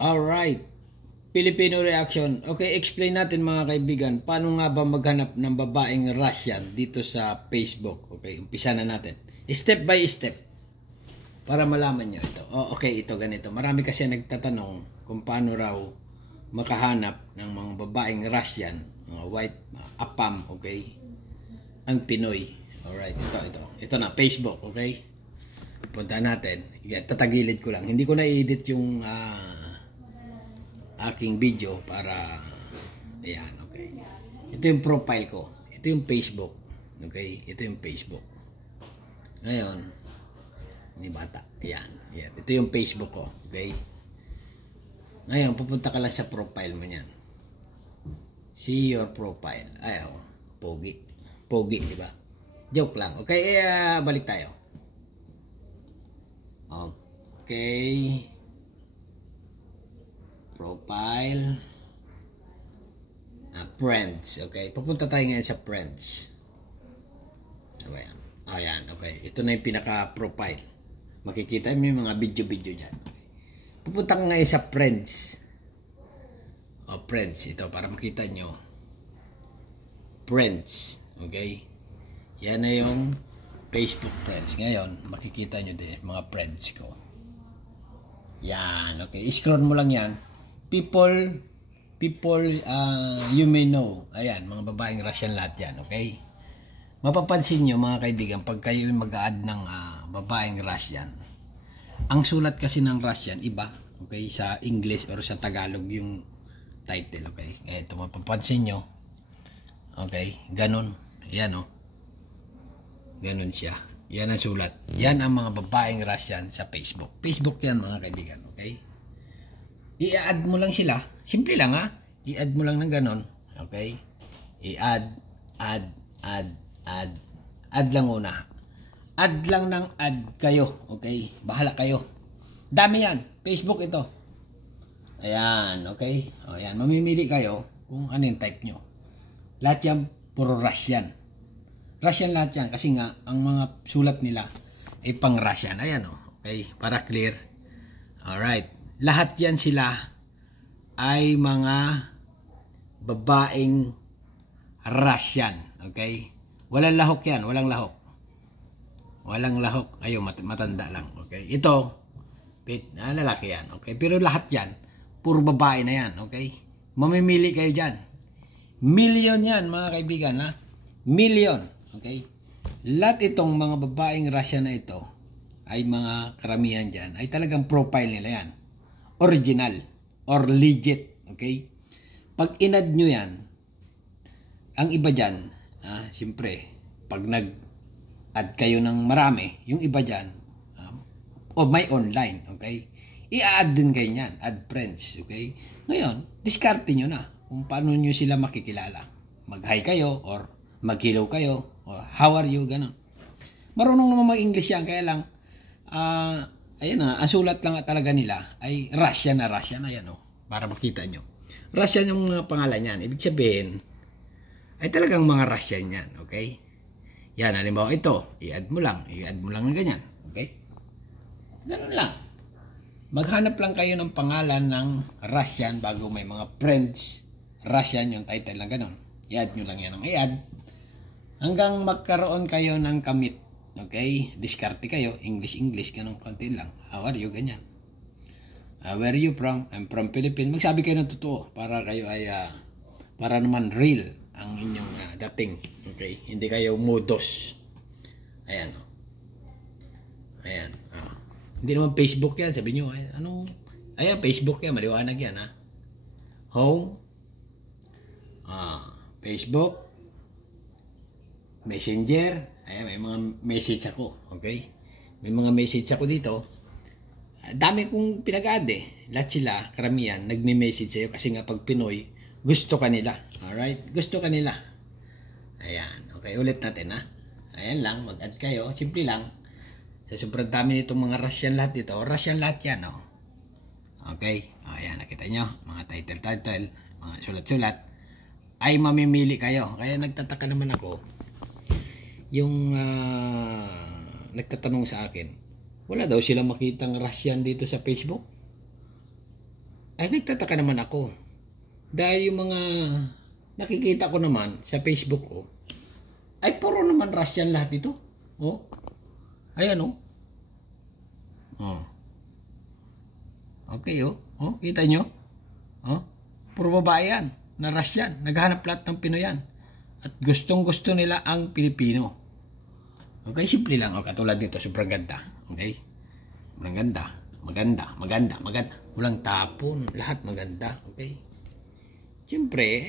Alright, Filipino reaction. Okay, explain natin mga kaibigan, paano nga ba maghanap ng babaeng Russian dito sa Facebook. Okay, umpisa na natin. Step by step. Para malaman nyo ito. Okay, ito ganito. Marami kasi nagtatanong kung paano raw makahanap ng mga babaeng Russian, mga white, apam, okay? Ang Pinoy. Alright, ito. Ito na, Facebook, okay? Punta natin. Tatagilid ko lang. Hindi ko na i-edit yung aking video para ayan, okay. Ito yung profile ko. Ito yung Facebook. Okay? Ito yung Facebook. Ngayon, ni bata. Ayan. Ito yung Facebook ko. Okay? Ngayon, pupunta ka lang sa profile mo niyan. See your profile. Ayaw. Pogi. Pogi, di ba? Joke lang. Okay, balik tayo. Okay. Profile. Friends. Okay. Pupunta tayo ngayon sa friends. Ayan. Ayan. Okay. Ito na yung pinaka-profile. Makikita mo yung mga video-video dyan. Okay. Pupunta ka ngayon sa friends. Friends. Ito para makita nyo. Friends. Okay. Yan na yung Facebook friends. Ngayon, makikita nyo din mga friends ko. Yan. Okay. I-scroll mo lang yan. People you may know. Ayan, mga babaeng Russian lahat yan, okay? Mapapansin nyo mga kaibigan, pag kayo mag-a-add ng babaeng Russian, ang sulat kasi ng Russian, iba, okay? Sa English or sa Tagalog yung title, okay? Ito, mapapansin nyo, okay? Ganon, yan, ganon siya. Yan ang sulat. Yan ang mga babaeng Russian sa Facebook. Facebook yan mga kaibigan, okay? I-add mo lang sila. Simple lang I-add mo lang ng ganon. Okay? I-add, add lang una. Add lang ng add kayo. Okay? Bahala kayo. Dami yan. Facebook ito. Ayan. Okay? Ayan. Mamimili kayo kung ano yung type nyo. Lahat yan, puro Russian. Russian lahat yan. Kasi nga, ang mga sulat nila ay pang Russian. Ayan Okay? Para clear. Alright. Lahat yan sila ay mga babaeng Russian. Okay? Walang lahok yan. Walang lahok. Walang lahok. Ayaw, matanda lang. Okay? Ito, lalaki yan. Okay? Pero lahat yan, puro babae na yan. Okay? Mamimili kayo dyan. Million yan, mga kaibigan. Million. Okay? Lahat itong mga babaeng Russian na ito, ay mga karamihan dyan, ay talagang profile nila yan. Original or legit, okay? Pag inad nyo yan, ang iba dyan, siyempre, pag nag-add kayo ng marami, yung iba dyan, o may online, okay? I-add din kayo yan, add friends, okay? Ngayon, diskarte nyo na kung paano nyo sila makikilala. Mag-hi kayo, or mag-hello kayo, or how are you, gano'n. Marunong naman mag-English yan, kaya lang, ayan ang sulat lang talaga nila ay Russian na Russian. Ayan para makita nyo. Russian yung mga pangalan yan. Ibig sabihin, ay talagang mga Russian yan. Okay? Yan, halimbawa ito. I-add mo lang ng ganyan. Okay? Ganun lang. Maghanap lang kayo ng pangalan ng Russian bago may mga friends. Russian yung title lang ganun. I-add nyo lang yan ng i-add. Hanggang magkaroon kayo ng kamit. Okay? Diskarte kayo. English, ganun konti lang. How are you? Ganyan. Where are you from? I'm from Philippines. Magsabi kayo ng totoo para kayo ay para naman real ang inyong dating. Okay? Hindi kayo modos. Ayan. Ayan. Hindi naman Facebook yan. Sabi nyo, ayan, Facebook yan. Maliwanag yan, Home. Facebook. Messenger. Ayan, may mga message ako. Okay? May mga message ako dito. Dami kong pinag-add Lahat sila, karamihan, nagme-message sa'yo kasi nga pag Pinoy, gusto ka nila. Alright? Gusto ka nila. Ayan. Okay, ulit natin Ayan lang, mag-add kayo. Simple lang. Sa sobrang dami nitong mga Russian lahat dito. Russian lahat yan, Okay? Ayan, nakita nyo. Mga title, mga sulat-sulat. Ay mamimili kayo. Kaya nagtataka naman ako. Yung nagtatanong sa akin, wala daw silang makitang Russian dito sa Facebook. Ay nagtataka naman ako. Dahil yung mga nakikita ko naman sa Facebook ko, ay puro naman Russian lahat ito. Oh. Ayan oh. Oh. Okay oh. Oh, kita nyo? Oh. Puro babae yan na Russian. Naghahanap lahat ng Pinoyan. At gustong-gusto nila ang Pilipino. Okay, simple lang. O, katulad nito, sobrang ganda. Okay? Sobrang ganda. Maganda. Walang tapon. Lahat maganda. Okay? Siyempre,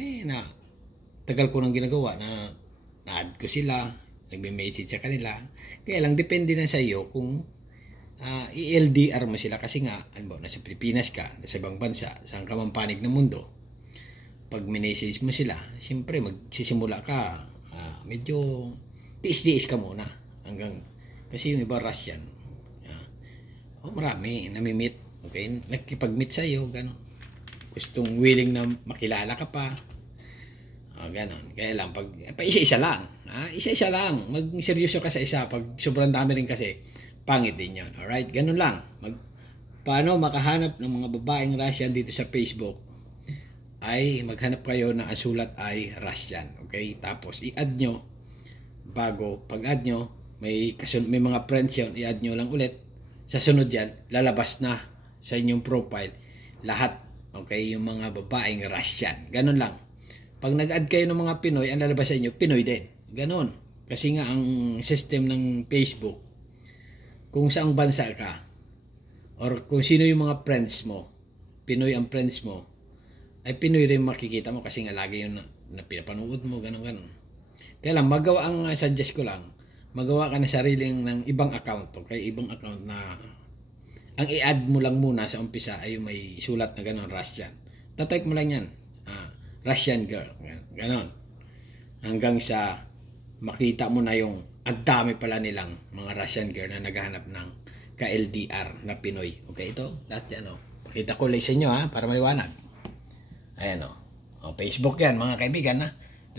tagal ko nang ginagawa na-add ko sila. Nagme-message sa kanila. Kaya lang, depende na sa iyo kung i-LDR mo sila. Kasi nga, nasa Pilipinas ka, nasa ibang bansa, saan ka mang panig ng mundo. Pag minessage mo sila, siyempre, magsisimula ka. Medyo tiis-tiis ka muna. Kasi yung iba Russian. Marami, nami-meet. Okay? Nagkipag-meet sa'yo, gano'n. Gustong willing na makilala ka pa. Gano'n. Kaya lang, isa-isa lang. Isa-isa lang. Mag-seryoso ka sa isa. Pag sobrang dami rin kasi, pangit din yun. Alright? Gano'n lang. Paano makahanap ng mga babaeng Russian dito sa Facebook? Ay maghanap kayo na ang sulat ay Russian. Okay? Tapos, i-add nyo. Pag-add nyo, may mga friends yun, i-add nyo lang ulit. Sa sunod yan, lalabas na sa inyong profile lahat, okay, yung mga babaeng Russian. Ganon lang. Pag nag-add kayo ng mga Pinoy, ang lalabas sa inyo, Pinoy din. Ganon. Kasi nga ang system ng Facebook, kung saang bansa ka, or kung sino yung mga friends mo, Pinoy ang friends mo, ay Pinoy rin makikita mo kasi nga lagi yung na pinapanood mo, ganon. Kaya lang, ang suggest ko lang, magawa ka na sariling ng ibang account, okay? Ibang account na ang i-add mo lang muna sa umpisa ay may sulat na gano'n, Russian. Tatype mo lang yan, Russian girl, gano'n. Hanggang sa makita mo na yung ang dami pala nilang mga Russian girl na naghahanap ng ka-LDR na Pinoy. Okay, ito, lahat yan, pakita ko lang sa inyo, para maliwanag. Ayan, Facebook yan, mga kaibigan,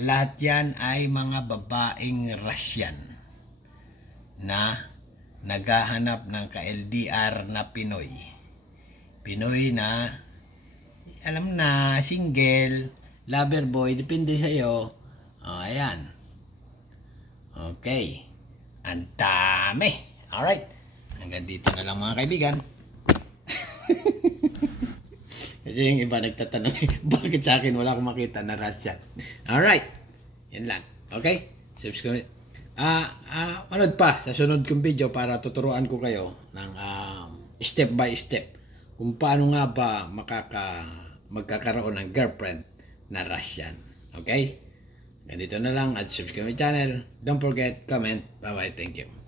lahat yan ay mga babaeng Russian na naghahanap ng ka-LDR na Pinoy. Pinoy na, alam na, single, lover boy, depende sa iyo. Ayan. Okay. Ang dami. Alright. Hanggang dito na lang mga kaibigan. Kasi yung iba nagtatanong, bakit sa akin wala akong makita na Russian? Alright. Yan lang. Okay? Subscribe. Manood pa sa sunod kong video para tuturuan ko kayo ng step by step kung paano nga ba magkakaroon ng girlfriend na Russian. Okay? Ganito na lang at subscribe my channel. Don't forget, comment. Bye-bye. Thank you.